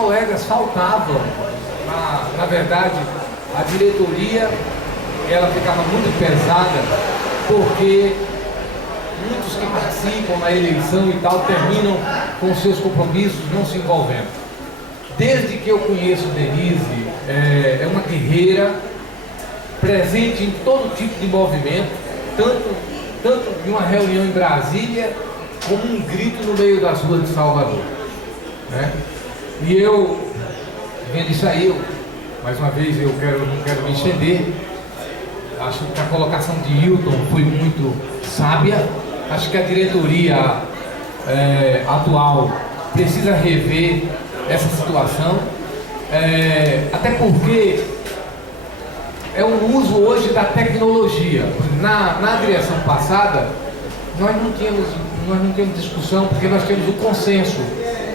colegas faltavam. Na verdade, a diretoria ela ficava muito pesada, porque muitos que participam na eleição e tal terminam com seus compromissos não se envolvendo. Desde que eu conheço Denise, é uma guerreira, presente em todo tipo de movimento, tanto em uma reunião em Brasília, como um grito no meio das ruas de Salvador, né? E eu, vendo isso aí, mais uma vez não quero me estender. Acho que a colocação de Hilton foi muito sábia. Acho que a diretoria atual precisa rever essa situação, até porque é um uso hoje da tecnologia. Na direção passada, nós não tínhamos discussão, porque nós tínhamos o consenso.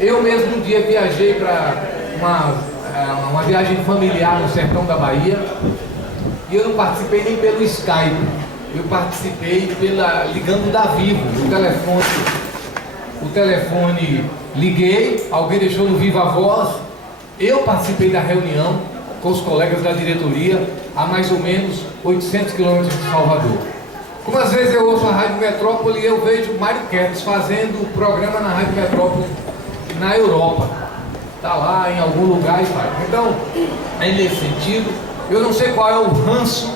Eu mesmo um dia viajei para uma viagem familiar no sertão da Bahia, e eu não participei nem pelo Skype, eu participei ligando da Vivo, o telefone liguei, alguém deixou no Viva Voz, eu participei da reunião com os colegas da diretoria a mais ou menos 800 quilômetros de Salvador. Como às vezes eu ouço a Rádio Metrópole e eu vejo Mário Kertz fazendo o programa na Rádio Metrópole na Europa, está lá em algum lugar e faz. Então, é nesse sentido. Eu não sei qual é o ranço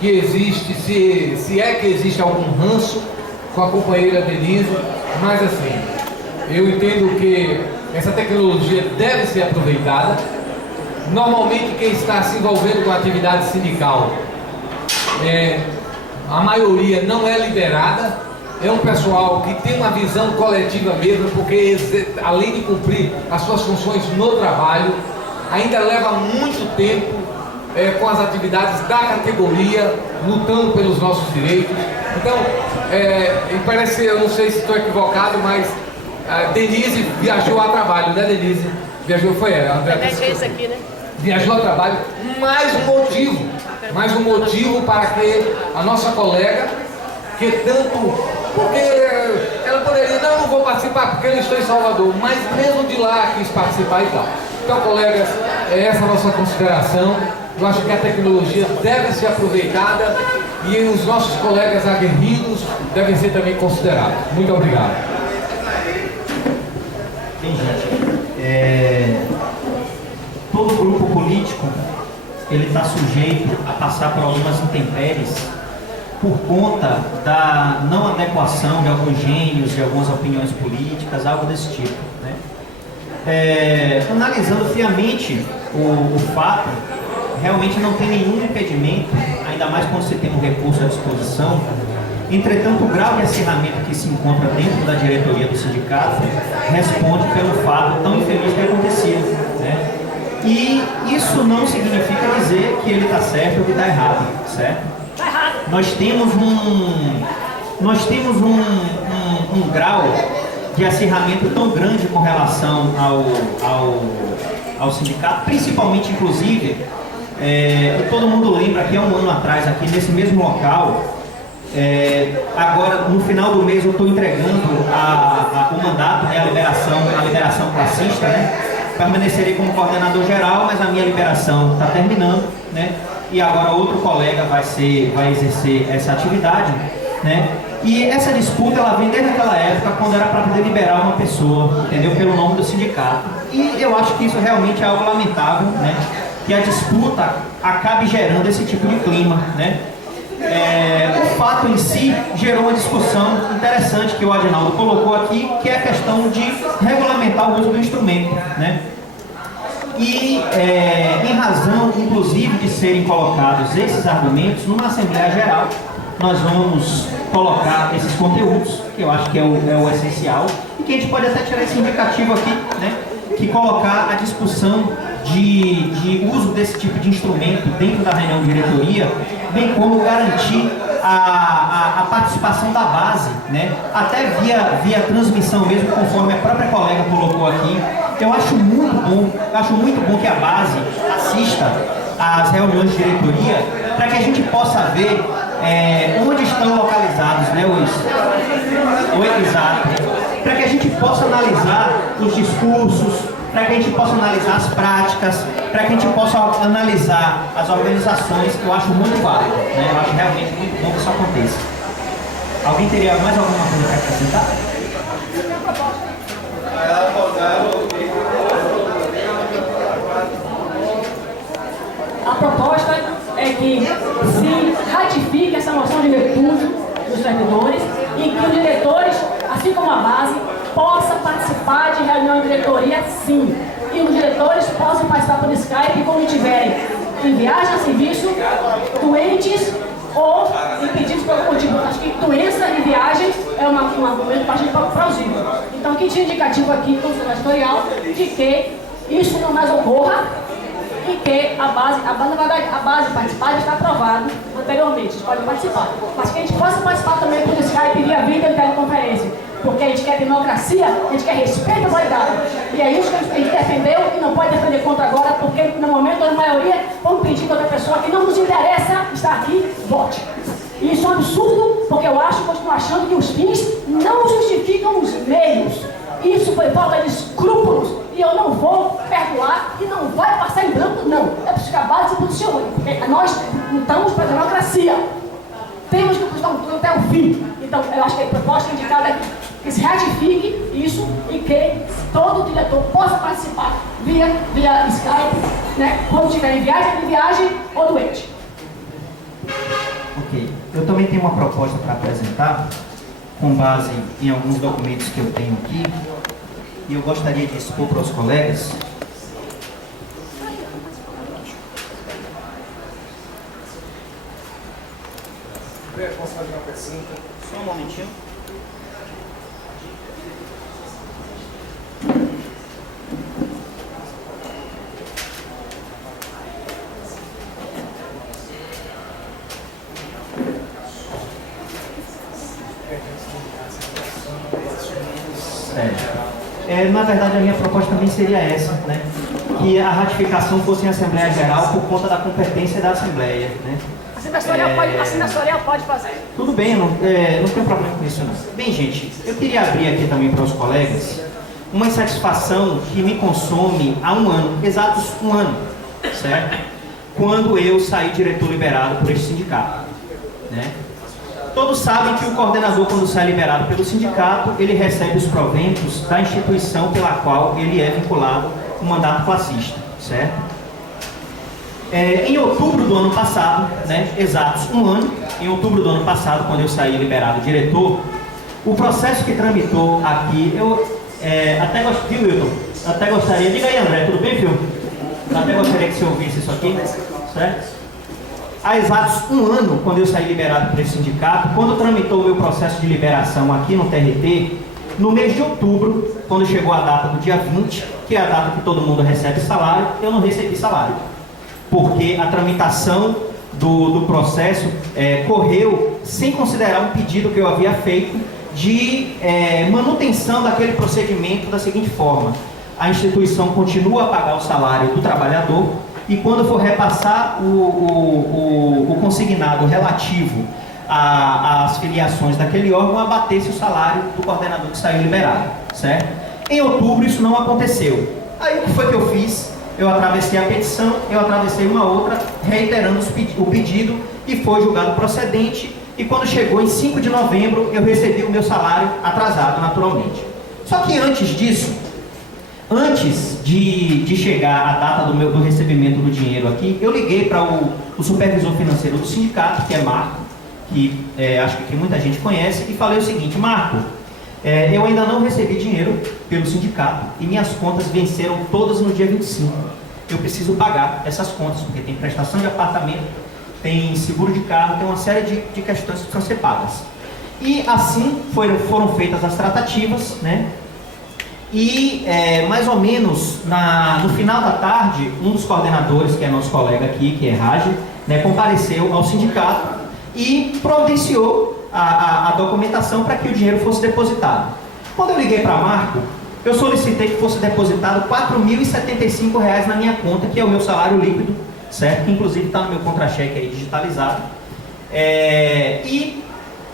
que existe, se é que existe algum ranço com a companheira Denise, mas assim, eu entendo que essa tecnologia deve ser aproveitada. Normalmente quem está se envolvendo com a atividade sindical, a maioria não é liberada, é um pessoal que tem uma visão coletiva mesmo, porque além de cumprir as suas funções no trabalho, ainda leva muito tempo com as atividades da categoria, lutando pelos nossos direitos. Então, parece, eu não sei se estou equivocado, mas a Denise viajou a trabalho, né, Denise? Viajou, foi ela. André, aqui, né? Viajou a trabalho, mais um motivo para que a nossa colega, que tanto, porque ela poderia, não vou participar porque eu estou em Salvador, mas mesmo de lá quis participar e tal. Então, colegas, essa é a nossa consideração. Eu acho que a tecnologia deve ser aproveitada e os nossos colegas aguerridos devem ser também considerados. Muito obrigado. Bem, gente, todo grupo político ele está sujeito a passar por algumas intempéries por conta da não adequação de alguns gênios, de algumas opiniões políticas, algo desse tipo, né? Analisando friamente o fato, realmente não tem nenhum impedimento, ainda mais quando se tem um recurso à disposição. Entretanto, o grau de acirramento que se encontra dentro da diretoria do sindicato responde pelo fato tão infeliz que aconteceu, né? E isso não significa dizer que ele está certo ou que está errado, certo? Está errado. Nós temos um grau de acirramento tão grande com relação ao sindicato, principalmente, inclusive, todo mundo lembra que há um ano atrás, aqui nesse mesmo local, agora no final do mês eu estou entregando o mandato, né, a liberação classista, né? Permanecerei como coordenador geral, mas a minha liberação está terminando, né? E agora outro colega vai exercer essa atividade, né? E essa disputa ela vem desde aquela época, quando era para poder liberar uma pessoa, entendeu? Pelo nome do sindicato. E eu acho que isso realmente é algo lamentável, né? Que a disputa acabe gerando esse tipo de clima, né? O fato em si gerou uma discussão interessante que o Adinaldo colocou aqui, que é a questão de regulamentar o uso do instrumento, né? E em razão, inclusive, de serem colocados esses argumentos numa Assembleia Geral, nós vamos colocar esses conteúdos, que eu acho que é o essencial, e que a gente pode até tirar esse indicativo aqui, né? Que colocar a discussão de uso desse tipo de instrumento dentro da reunião de diretoria, bem como garantir a participação da base, né? Até via transmissão mesmo, conforme a própria colega colocou aqui. Eu acho muito bom que a base assista às reuniões de diretoria, para que a gente possa ver onde estão localizados, né, exato, para que a gente possa analisar os discursos, para que a gente possa analisar as práticas, para que a gente possa analisar as organizações, que eu acho muito válido, né? Eu acho realmente muito bom que isso aconteça. Alguém teria mais alguma coisa para acrescentar? A proposta é que se ratifique essa moção de repúdio dos servidores e que os diretores, assim como a base, possa participar de reunião de diretoria, sim. E os diretores possam participar por Skype quando estiverem em viagem a serviço, doentes ou impedidos por algum motivo. Acho que doença e viagem é um argumento bastante plausível. Então, aqui tinha indicativo aqui, com o setorial, de que isso não mais ocorra e que a base, na verdade, a base participar está aprovado anteriormente, vocês podem participar. Mas que a gente possa participar também por Skype, via vídeo e teleconferência. Porque a gente quer democracia, a gente quer respeito à validade. E é isso que a gente defendeu e não pode defender contra agora, porque no momento a maioria vão pedir que outra pessoa que não nos interessa estar aqui, vote. E isso é um absurdo, porque eu continuo achando que os fins não justificam os meios. Isso foi falta de escrúpulos e eu não vou perdoar e não vai passar em branco, não. É preciso que a base se posicione, porque nós lutamos para a democracia. Temos que lutar até o fim. Então, eu acho que a proposta indicada é que se ratifique isso e que todo diretor possa participar via Skype, né, quando estiver em viagem ou doente. Ok. Eu também tenho uma proposta para apresentar, com base em alguns documentos que eu tenho aqui, e eu gostaria de expor para os colegas. Posso fazer uma pergunta? Só um momentinho. Na verdade, a minha proposta também seria essa, né? Que a ratificação fosse em Assembleia Geral por conta da competência da Assembleia, né? A senatorial pode fazer. Tudo bem, não tem problema com isso não. Bem, gente, eu queria abrir aqui também para os colegas uma insatisfação que me consome há um ano, exatos um ano, certo? Quando eu saí diretor liberado por esse sindicato, né? Todos sabem que o coordenador, quando sai liberado pelo sindicato, ele recebe os proventos da instituição pela qual ele é vinculado com o mandato classista, certo? Em outubro do ano passado, né, exatos um ano, em outubro do ano passado, quando eu saí liberado diretor, o processo que tramitou aqui, até gostaria, viu, Wilton? Até gostaria, diga aí, André, tudo bem, filho? Até gostaria que você ouvisse isso aqui, certo? Há exatos um ano, quando eu saí liberado por esse sindicato, quando tramitou o meu processo de liberação aqui no TRT, no mês de outubro, quando chegou a data do dia 20, que é a data que todo mundo recebe salário, eu não recebi salário. Porque a tramitação do processo correu sem considerar um pedido que eu havia feito de manutenção daquele procedimento da seguinte forma: a instituição continua a pagar o salário do trabalhador e quando for repassar o consignado relativo às filiações daquele órgão, abater-se o salário do coordenador que saiu liberado, certo? Em outubro isso não aconteceu. Aí o que foi que eu fiz? Eu atravessei a petição, eu atravessei uma outra, reiterando o pedido e foi julgado procedente. E quando chegou em 5 de novembro, eu recebi o meu salário atrasado, naturalmente. Só que antes disso, antes de chegar a data do recebimento do dinheiro aqui, eu liguei para o supervisor financeiro do sindicato, que é Marco, que acho que muita gente conhece, e falei o seguinte: Marco, eu ainda não recebi dinheiro pelo sindicato e minhas contas venceram todas no dia 25. Eu preciso pagar essas contas, porque tem prestação de apartamento, tem seguro de carro, tem uma série de questões que precisam ser pagas. E assim foram feitas as tratativas, né? E mais ou menos no final da tarde, um dos coordenadores, que é nosso colega aqui, que é Raj, né, compareceu ao sindicato e providenciou a documentação para que o dinheiro fosse depositado. Quando eu liguei para Marco, eu solicitei que fosse depositado R$ 4.075 na minha conta, que é o meu salário líquido, certo? Que inclusive está no meu contra-cheque aí digitalizado. E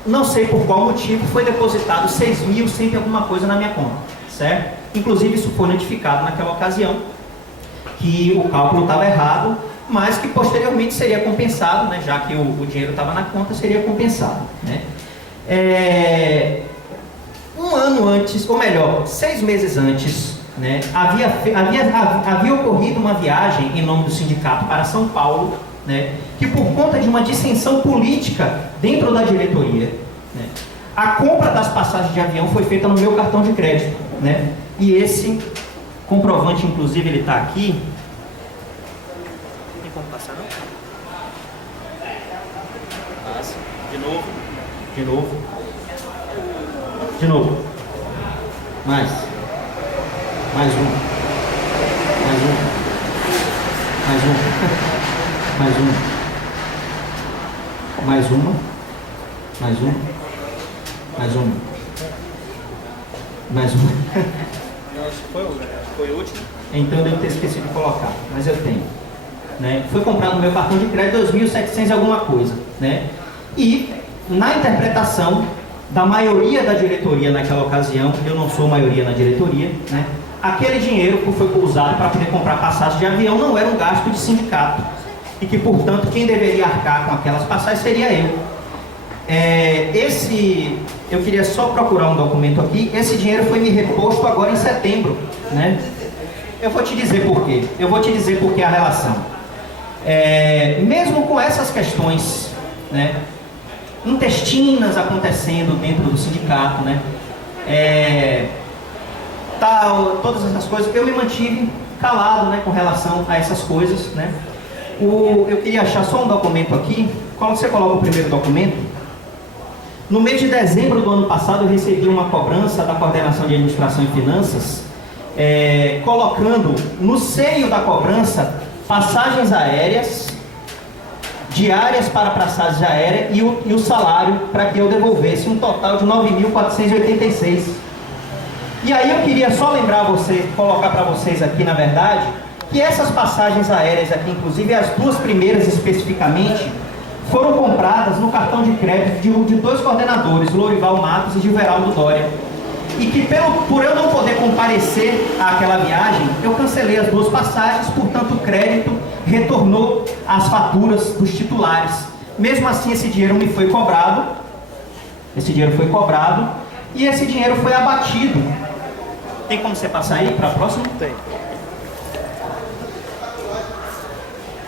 não sei por qual motivo foi depositado 6.100 e alguma coisa na minha conta, certo? Inclusive isso foi notificado naquela ocasião, que o cálculo estava errado, mas que posteriormente seria compensado, né, já que o dinheiro estava na conta, seria compensado, né. Um ano antes, ou melhor, 6 meses antes, né, havia ocorrido uma viagem em nome do sindicato para São Paulo, né, que por conta de uma dissensão política dentro da diretoria, né, a compra das passagens de avião foi feita no meu cartão de crédito, né, e esse comprovante, inclusive, ele está aqui. Tem como passar, não? Passa. De novo. De novo. De novo. Mais um. Mais um. Mais um. Mais um. Mais uma. Mais um. Mais um. Mais um. Foi o último? Então eu devo ter esquecido de colocar, mas eu tenho. Né? Foi comprado no meu cartão de crédito 2.700 alguma coisa. Né? E na interpretação da maioria da diretoria naquela ocasião, eu não sou maioria na diretoria, né? Aquele dinheiro que foi usado para poder comprar passagem de avião não era um gasto de sindicato. E que, portanto, quem deveria arcar com aquelas passagens seria eu. Eu queria só procurar um documento aqui. Esse dinheiro foi me reposto agora em setembro, né? Eu vou te dizer por quê. Eu vou te dizer por que a relação. Mesmo com essas questões, né, intestinas acontecendo dentro do sindicato, né, todas essas coisas, eu me mantive calado, né, com relação a essas coisas, né. Eu queria achar só um documento aqui. Quando você coloca o primeiro documento, no mês de dezembro do ano passado eu recebi uma cobrança da Coordenação de Administração e Finanças, colocando no seio da cobrança passagens aéreas, diárias para passagens aéreas e o salário para que eu devolvesse um total de 9.486. E aí eu queria só lembrar vocês, colocar para vocês aqui, na verdade, que essas passagens aéreas aqui, inclusive as duas primeiras especificamente, foram compradas no cartão de crédito de 2 coordenadores, Lorival Matos e Giveraldo Dória. E que por eu não poder comparecer àquela viagem, eu cancelei as 2 passagens, portanto o crédito retornou às faturas dos titulares. Mesmo assim, esse dinheiro me foi cobrado, e esse dinheiro foi abatido. Tem como você passar aí para a próxima? Tem.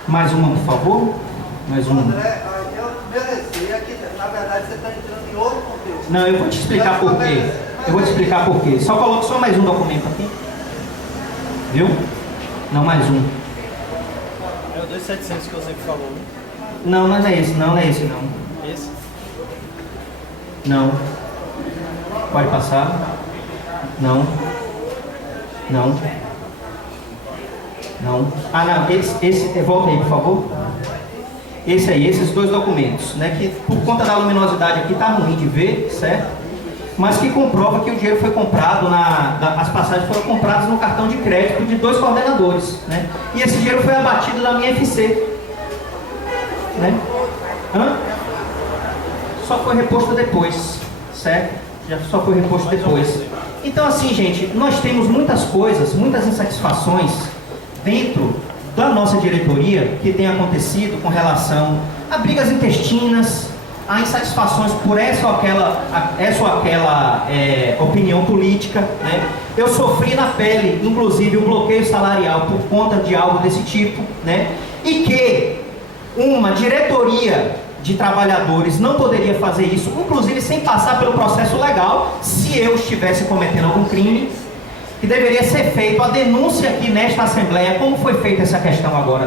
Mais uma, por favor. Mais uma. André, eu receio aqui, na verdade você está entrando em outro contexto. Não, eu vou te explicar por quê. Eu vou te explicar por quê. Só coloque só mais um documento aqui. Viu? Não, mais um. É o 2.700 que você falou, né? Não, não é esse, não é esse, não. Esse? Não. Pode passar. Não. Não. Não. Ah, não. Esse volta aí, por favor. Esse aí, esses 2 documentos, né? Que por conta da luminosidade aqui tá ruim de ver, certo? Mas que comprova que o dinheiro foi comprado, as passagens foram compradas no cartão de crédito de 2 coordenadores, né? E esse dinheiro foi abatido da minha FC, né? Só foi reposto depois, certo? Já só foi reposto depois. Então, assim, gente, nós temos muitas coisas, muitas insatisfações dentro da nossa diretoria que tem acontecido com relação a brigas intestinas, a insatisfações por essa ou aquela opinião política, né? Eu sofri na pele, inclusive, um bloqueio salarial por conta de algo desse tipo, né? E que uma diretoria de trabalhadores não poderia fazer isso, inclusive sem passar pelo processo legal, se eu estivesse cometendo algum crime, que deveria ser feito a denúncia aqui nesta Assembleia, como foi feita essa questão agora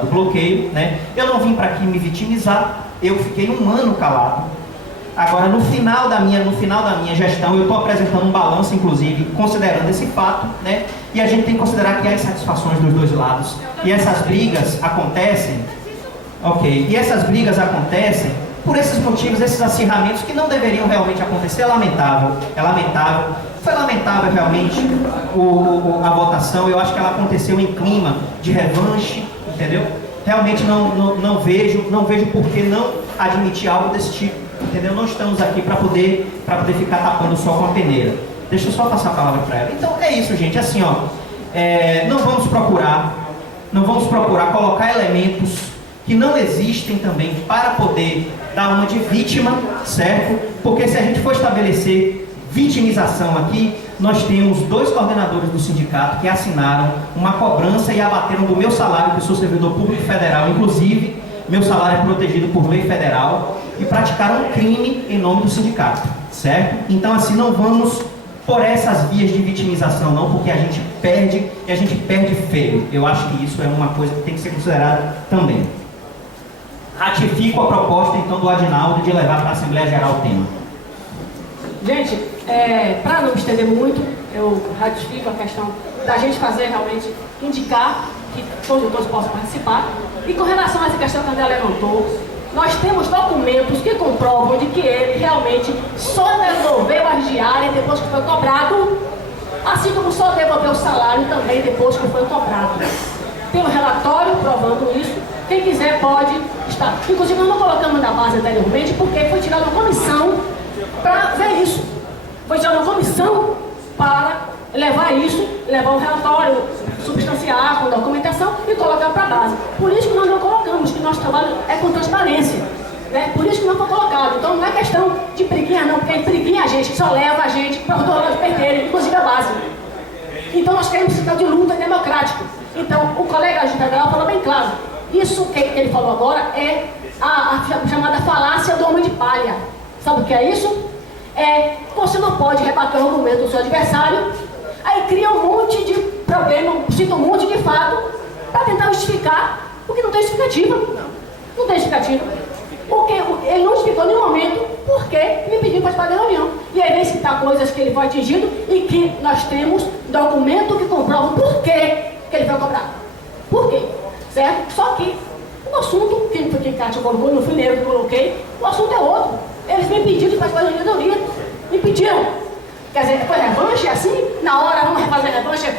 do bloqueio, né? Eu não vim para aqui me vitimizar, eu fiquei um ano calado. Agora, no final da minha gestão, eu estou apresentando um balanço, inclusive, considerando esse fato, né? E a gente tem que considerar que há insatisfações dos 2 lados. E essas brigas acontecem, e essas brigas acontecem por esses motivos, esses acirramentos que não deveriam realmente acontecer. É lamentável, Foi lamentável realmente a votação. Eu acho que ela aconteceu em clima de revanche, entendeu? Realmente não vejo por que não admitir algo desse tipo, entendeu? Não estamos aqui para poder ficar tapando o sol com a peneira. Deixa eu só passar a palavra para ela. Então é isso, gente, assim, ó, não vamos procurar colocar elementos que não existem também para poder dar uma de vítima, certo? Porque se a gente for estabelecer vitimização aqui, nós temos 2 coordenadores do sindicato que assinaram uma cobrança e abateram do meu salário, que eu sou servidor público federal, inclusive meu salário é protegido por lei federal, e praticaram um crime em nome do sindicato, certo? Então assim, não vamos por essas vias de vitimização não, porque a gente perde, e a gente perde feio. Eu acho que isso é uma coisa que tem que ser considerada também. Ratifico a proposta então do Adinaldo de levar para a Assembleia Geral o tema. Gente, para não me estender muito, eu ratifico a questão da gente fazer realmente, indicar que todos possam participar. E com relação a essa questão que a André levantou, nós temos documentos que comprovam de que ele realmente só devolveu as diárias depois que foi cobrado, assim como só devolveu o salário também depois que foi cobrado. Tem um relatório provando isso. Quem quiser pode estar. Inclusive, nós não colocamos na base anteriormente porque foi tirada uma comissão para ver isso. Foi tirada uma comissão para levar isso, levar um relatório, substanciar com documentação e colocar para a base. Por isso que nós não colocamos, que nosso trabalho é com transparência. Né? Por isso que não foi colocado. Então não é questão de preguinha não, porque preguinha a gente só leva a gente para o lado de perder, inclusive a base. Então nós queremos ficar de luta democrático. Então o colega federal falou bem claro. Isso que ele falou agora é a chamada falácia do homem de palha. Sabe o que é isso? Você não pode rebater o argumento do seu adversário, aí cria um monte de problema, cita um monte de fato, para tentar justificar, porque não tem justificativa. Não tem justificativa. Porque ele não justificou em nenhum momento porque me pediu para participar da reunião. E aí vem citar coisas que ele foi atingido e que nós temos documento que comprova por que ele foi cobrado. Por quê? Certo? Só que o assunto, que Kátia colocou, não fui eu que coloquei, o assunto é outro. Eles me pediram de participar da reunião, me pediram. Quer dizer, foi revanche assim? Na hora vamos fazer revanche?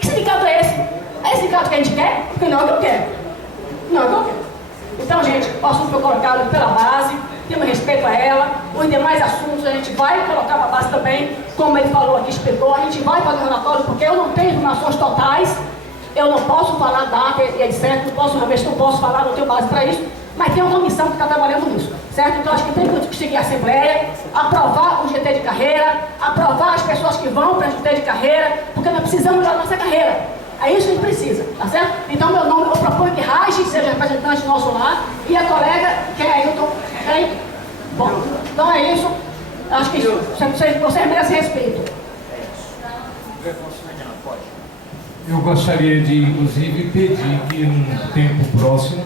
Que sindicato é esse? É esse sindicato que a gente quer? Porque não é o que eu quero. Não é o que eu quero. Então, gente, o assunto foi colocado pela base, temos respeito a ela. Os demais assuntos a gente vai colocar para a base também, como ele falou aqui, explicou. A gente vai fazer um relatório, porque eu não tenho informações totais. Eu não posso falar data e etc. Não posso falar, não tenho base para isso. Mas tem uma comissão que está trabalhando nisso, certo? Então acho que tem que seguir a Assembleia, aprovar o GT de carreira, aprovar as pessoas que vão para o GT de carreira, porque nós precisamos da nossa carreira. É isso que a gente precisa, tá certo? Então meu nome, eu proponho que Raj seja representante nosso lá, e a colega, que é Ailton. Bom, então é isso. Acho que vocês merecem respeito. Eu gostaria de, inclusive, pedir que num tempo próximo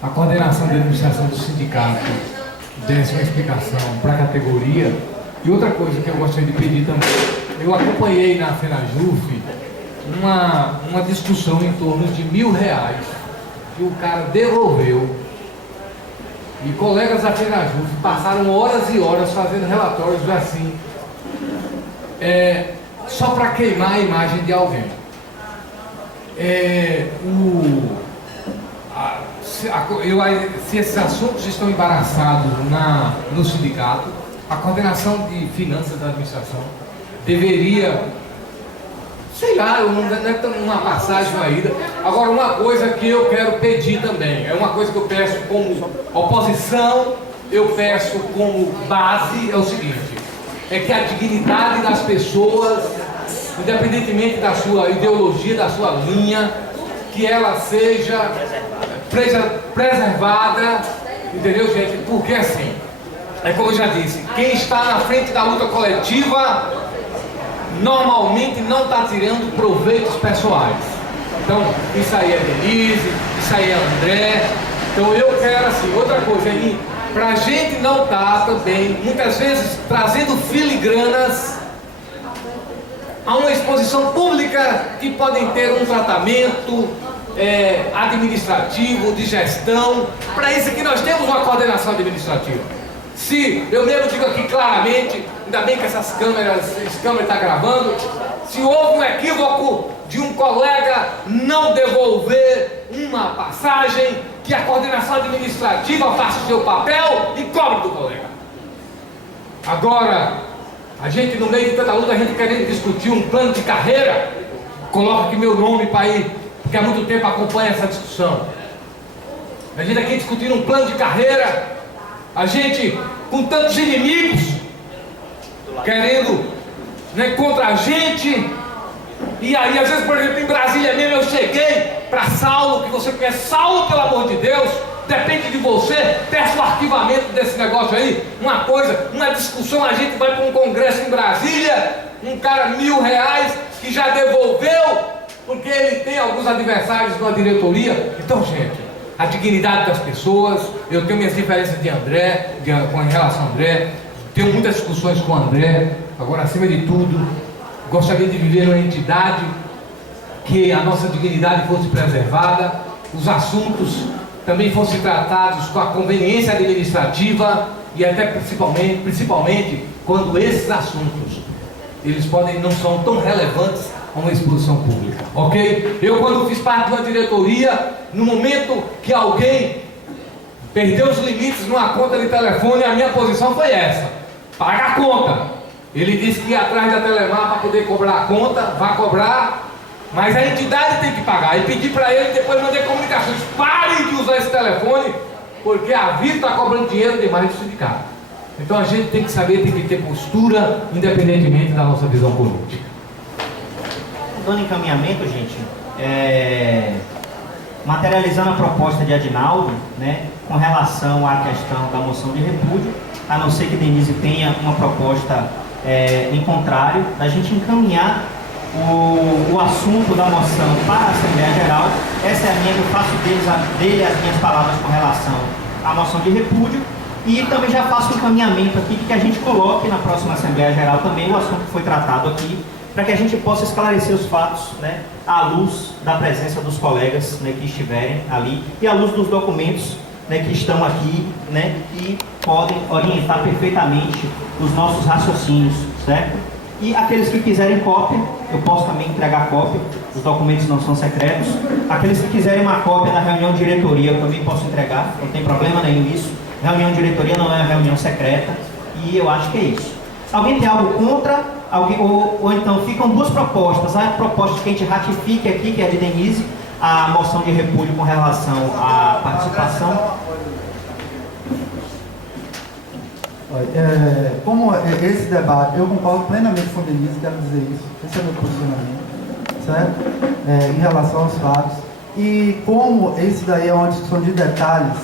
a coordenação da administração do sindicato desse uma explicação para a categoria. E outra coisa que eu gostaria de pedir também, eu acompanhei na FENAJUF uma discussão em torno de R$1.000 que o cara devolveu, e colegas da FENAJUF passaram horas e horas fazendo relatórios assim, só para queimar a imagem de alguém. Se esses assuntos estão embaraçados no sindicato, a coordenação de finanças da administração deveria, sei lá, não é uma passagem ainda. Agora, uma coisa que eu quero pedir também, é uma coisa que eu peço como oposição, eu peço como base, é o seguinte, é que a dignidade das pessoas, independentemente da sua ideologia, da sua linha, que ela seja preservada, entendeu, gente? Porque assim, é como eu já disse, quem está na frente da luta coletiva normalmente não está tirando proveitos pessoais. Então, isso aí é Denise, isso aí é André. Então eu quero assim, outra coisa aí, para a gente não estar também, muitas vezes, trazendo filigranas a uma exposição pública que podem ter um tratamento administrativo, de gestão. Para isso que nós temos uma coordenação administrativa. Se, eu mesmo digo aqui claramente, ainda bem que esse câmera está gravando, se houve um equívoco de um colega não devolver uma passagem, que a coordenação administrativa faça o seu papel e cobre do colega. Agora, A gente, no meio de tanta luta, a gente querendo discutir um plano de carreira. Coloca aqui meu nome para ir, porque há muito tempo acompanha essa discussão. A gente aqui discutindo um plano de carreira. A gente com tantos inimigos querendo, né, contra a gente. E aí, às vezes, por exemplo, em Brasília mesmo, eu cheguei para Saulo, que você conhece. Saulo, pelo amor de Deus, depende de você. Peço o arquivamento desse negócio aí. Uma coisa, uma discussão, a gente vai para um congresso em Brasília, um cara R$1.000 que já devolveu, porque ele tem alguns adversários na diretoria. Então, gente, a dignidade das pessoas, eu tenho minhas diferenças de André, com relação a André, tenho muitas discussões com o André. Agora, acima de tudo, gostaria de viver numa entidade que a nossa dignidade fosse preservada, os assuntos também fossem tratados com a conveniência administrativa e até principalmente quando esses assuntos eles não são tão relevantes a uma exposição pública, ok? Eu, quando fiz parte de uma diretoria, no momento que alguém perdeu os limites numa conta de telefone, a minha posição foi essa: paga a conta. Ele disse que ia atrás da Telemar para poder cobrar a conta, vai cobrar, mas a entidade tem que pagar. E pedi para ele, depois mandei comunicações: parem de usar esse telefone, porque a Vito está cobrando dinheiro demais do sindicato. Então a gente tem que saber, tem que ter postura, independentemente da nossa visão política. Dando encaminhamento, gente, materializando a proposta de Adinaldo, né, com relação à questão da moção de repúdio, a não ser que Denise tenha uma proposta em contrário, da gente encaminhar o assunto da moção para a Assembleia Geral. Essa é a minha, eu faço dele as minhas palavras com relação à moção de repúdio. E também já faço um encaminhamento aqui que a gente coloque na próxima Assembleia Geral também o assunto que foi tratado aqui, para que a gente possa esclarecer os fatos, né, à luz da presença dos colegas, né, que estiverem ali, e à luz dos documentos, né, que estão aqui, né, que podem orientar perfeitamente os nossos raciocínios, certo? E aqueles que quiserem cópia, eu posso também entregar cópia, os documentos não são secretos. Aqueles que quiserem uma cópia da reunião de diretoria, eu também posso entregar, não tem problema nenhum nisso. Reunião de diretoria não é uma reunião secreta, e eu acho que é isso. Alguém tem algo contra? Ou então ficam duas propostas. A proposta que a gente ratifique aqui, que é de Denise, a moção de repúdio com relação à participação. Como esse debate, eu concordo plenamente com a Denise, quero dizer isso, esse é o meu posicionamento, certo? Em relação aos fatos. E como esse daí é uma discussão de detalhes,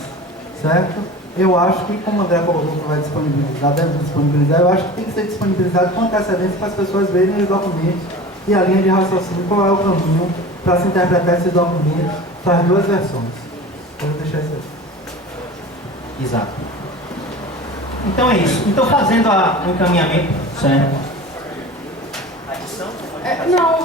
certo? Eu acho que, como o André colocou que vai disponibilizar, deve disponibilizar, eu acho que tem que ser disponibilizado com antecedência para as pessoas verem os documentos e a linha de raciocínio, qual é o caminho para se interpretar esses documentos para as duas versões. Eu vou deixar isso aí. Exato. Então é isso. Então, fazendo o encaminhamento, certo?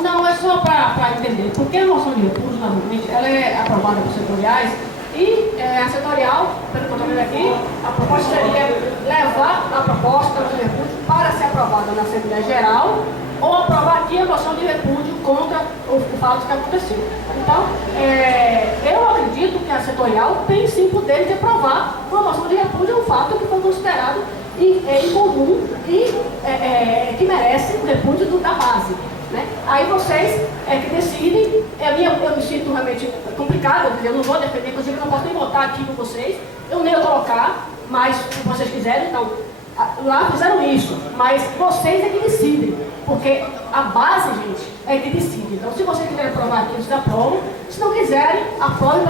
Não, é só para entender, porque a moção de repúdio, normalmente, ela é aprovada por setoriais. E a setorial, pelo que eu estou vendo aqui, a proposta seria levar a proposta de repúdio para ser aprovada na Assembleia Geral ou aprovar aqui a moção de repúdio contra o fato que aconteceu. Então, eu acredito que a setorial tem sim poder de aprovar uma moção de repúdio, um fato que foi considerado incomum e que merece o repúdio da base. Né? Aí vocês que decidem. Eu me sinto realmente complicado, eu não vou defender, inclusive eu não posso nem votar aqui com vocês, eu nem ia colocar, mas se vocês quiserem, então, lá fizeram isso, mas vocês é que decidem, porque a base, gente, é que decide. Então, se vocês quiserem aprovar aqui, vocês aprovam, se não quiserem, aprovem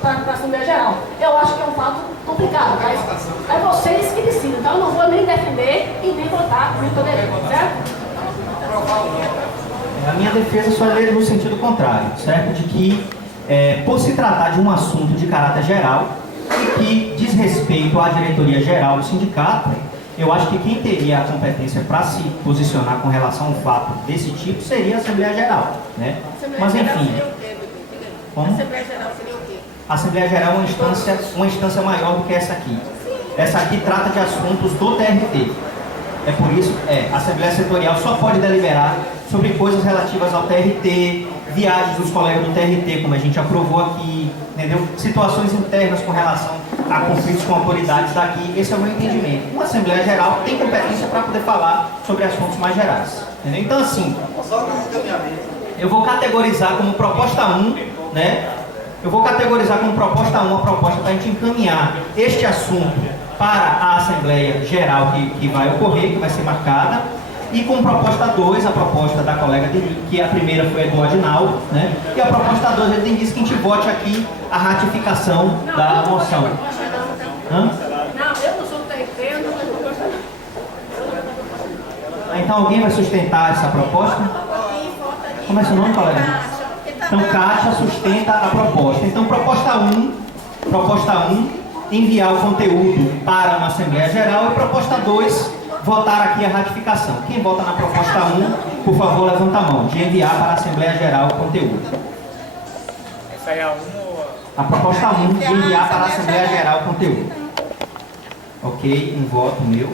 para a Assembleia Geral. Eu acho que é um fato complicado, mas é vocês que decidem, então eu não vou nem defender e nem votar, nem poder, certo? A minha defesa só é no sentido contrário, certo? De que, por se tratar de um assunto de caráter geral e que diz respeito à diretoria geral do sindicato, eu acho que quem teria a competência para se posicionar com relação a um fato desse tipo seria a Assembleia Geral, né? Mas enfim. Como? A Assembleia Geral seria o quê? A Assembleia Geral é uma instância maior do que essa aqui. Essa aqui trata de assuntos do TRT. É por isso, a Assembleia Setorial só pode deliberar sobre coisas relativas ao TRT, viagens dos colegas do TRT, como a gente aprovou aqui, entendeu? Situações internas com relação a conflitos com autoridades daqui, esse é o meu entendimento. Uma Assembleia Geral tem competência para poder falar sobre assuntos mais gerais, entendeu? Então, assim, eu vou categorizar como proposta 1, né? Eu vou categorizar como proposta 1 a proposta para a gente encaminhar este assunto para a Assembleia Geral que vai ocorrer, que vai ser marcada. E com proposta 2, a proposta da colega dele, que a primeira foi a do Adinaldo, né? E a proposta 2, ele tem disse que a gente vote aqui a ratificação da moção. Hã? Não, eu não sou do TRT, eu não sou proposta não. Então alguém vai sustentar essa proposta? Como é seu nome, colega? Então Kátia sustenta a proposta. Então proposta 1, enviar o conteúdo para uma Assembleia Geral, e proposta 2, votar aqui a ratificação. Quem vota na proposta 1, por favor, levanta a mão, de enviar para a Assembleia Geral o conteúdo. Essa aí é a 1 ou A proposta 1, de enviar para a Assembleia Geral o conteúdo. Ok, um voto meu.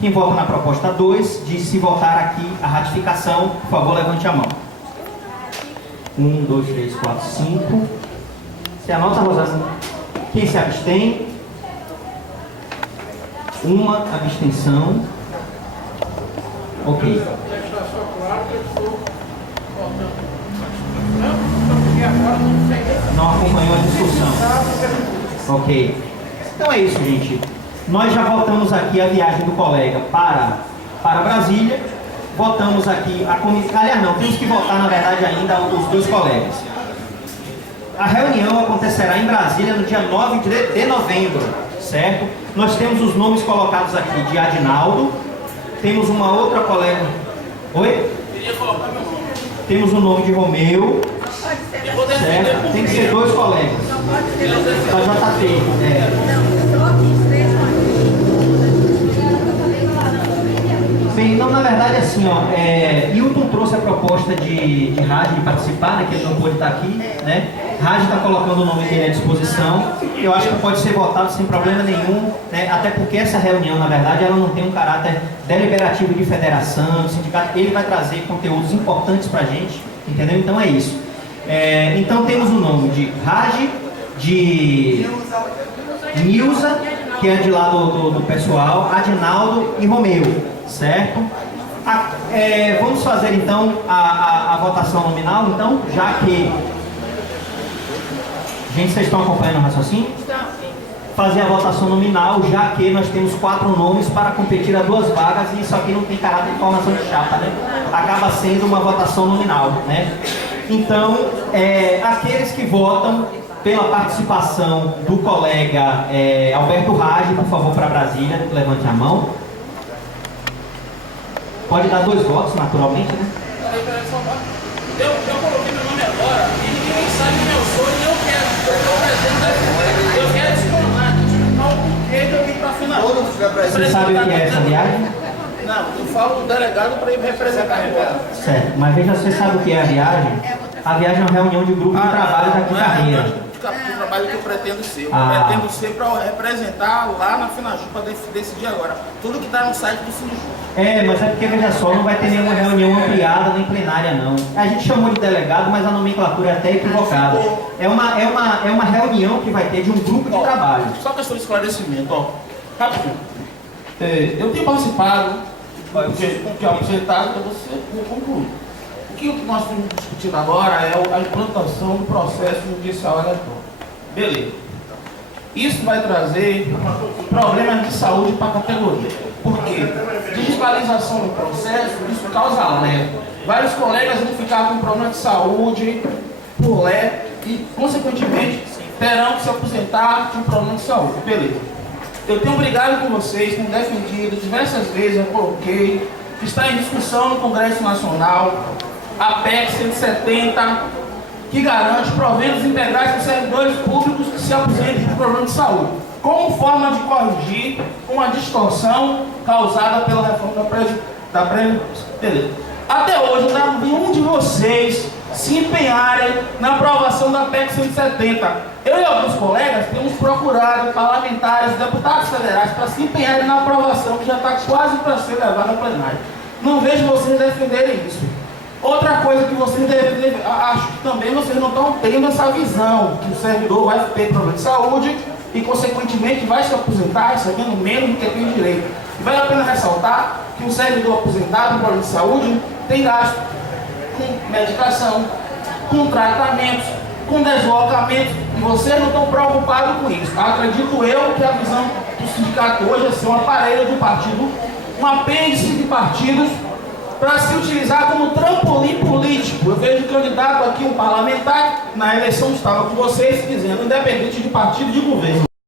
Quem vota na proposta 2, de se votar aqui a ratificação, por favor, levante a mão. 1, 2, 3, 4, 5. Você anota, Rosana? Quem se abstém? Uma abstenção. Ok. Não acompanhou a discussão. Ok. Então é isso, gente. Nós já votamos aqui a viagem do colega para Brasília. Votamos aqui a comissão. Aliás, não, temos que votar, na verdade, ainda os dois colegas. A reunião acontecerá em Brasília no dia 9 de novembro, certo? Nós temos os nomes colocados aqui de Adinaldo. Temos uma outra colega. Oi? Temos o nome de Romeu. Certo? Tem que ser dois colegas. Da JT. Bem, então na verdade assim, ó, Hilton trouxe a proposta de Raj de participar, né, que ele não pôde estar aqui, né? Raj está colocando o nome dele à disposição. Eu acho que pode ser votado sem problema nenhum, né? Até porque essa reunião, na verdade, ela não tem um caráter deliberativo de federação, de sindicato. Ele vai trazer conteúdos importantes para a gente, entendeu? Então é isso. Então temos o nome de Raj, de Nilza, que é de lá do pessoal, Adinaldo e Romeu, certo? Vamos fazer então a votação nominal, então, já que... Gente, vocês estão acompanhando o raciocínio? Fazer a votação nominal, já que nós temos 4 nomes para competir a 2 vagas, e isso aqui não tem caráter de formação de chapa, né? Acaba sendo uma votação nominal, né? Então, aqueles que votam pela participação do colega Alberto Raj, por favor, para Brasília, levante a mão. Pode dar 2 votos, naturalmente, né? Eu coloquei meu nome agora e ninguém sabe quem eu sou e eu quero. Eu quero explicar o porquê que eu vim para a final. Você sabe o que é essa viagem? Não, eu falo do delegado para ele representar agora. Certo, mas veja, você sabe o que é a viagem? A viagem é uma reunião de grupo de trabalho daqui carreira. O trabalho que eu pretendo ser. Eu pretendo ser para representar lá na Finajupa desse dia agora. Tudo que está no site do Finajupa. Mas é porque, veja só, não vai ter nenhuma reunião ampliada nem plenária, não. A gente chamou de delegado, mas a nomenclatura é até equivocada. É uma reunião que vai ter de um grupo de trabalho. Só questão de esclarecimento, rapidinho. Eu tenho participado, com o que é apresentado, para você concluir. O que nós estamos discutindo agora é a implantação do processo judicial eletrônico. Beleza. Isso vai trazer problemas de saúde para a categoria. Por quê? Digitalização do processo, isso causa alerta. Vários colegas vão ficar com problema de saúde por e, consequentemente, terão que se aposentar com problema de saúde. Beleza. Eu tenho brigado com vocês, tenho defendido diversas vezes, eu coloquei, que está em discussão no Congresso Nacional, a PEC 170, que garante proventos integrais para os servidores públicos que se aposentem de problema de saúde, como forma de corrigir uma distorção causada pela reforma da Previdência. Até hoje, eu não vi um de vocês se empenharem na aprovação da PEC 170. Eu e alguns colegas temos procurado parlamentares, deputados federais, para se empenharem na aprovação, que já está quase para ser levada a plenário. Não vejo vocês defenderem isso. Outra coisa que vocês acho que também vocês não estão tendo essa visão, que o servidor vai ter problema de saúde e, consequentemente, vai se aposentar recebendo menos do que tem direito. E vale a pena ressaltar que o servidor aposentado com problema de saúde tem gasto com medicação, com tratamentos, com deslocamentos, e vocês não estão preocupados com isso. Acredito eu que a visão do sindicato hoje é ser um aparelho do partido, um apêndice de partidos, para se utilizar como trampolim político. Eu vejo candidato aqui, um parlamentar, na eleição estava com vocês, dizendo, independente de partido de governo.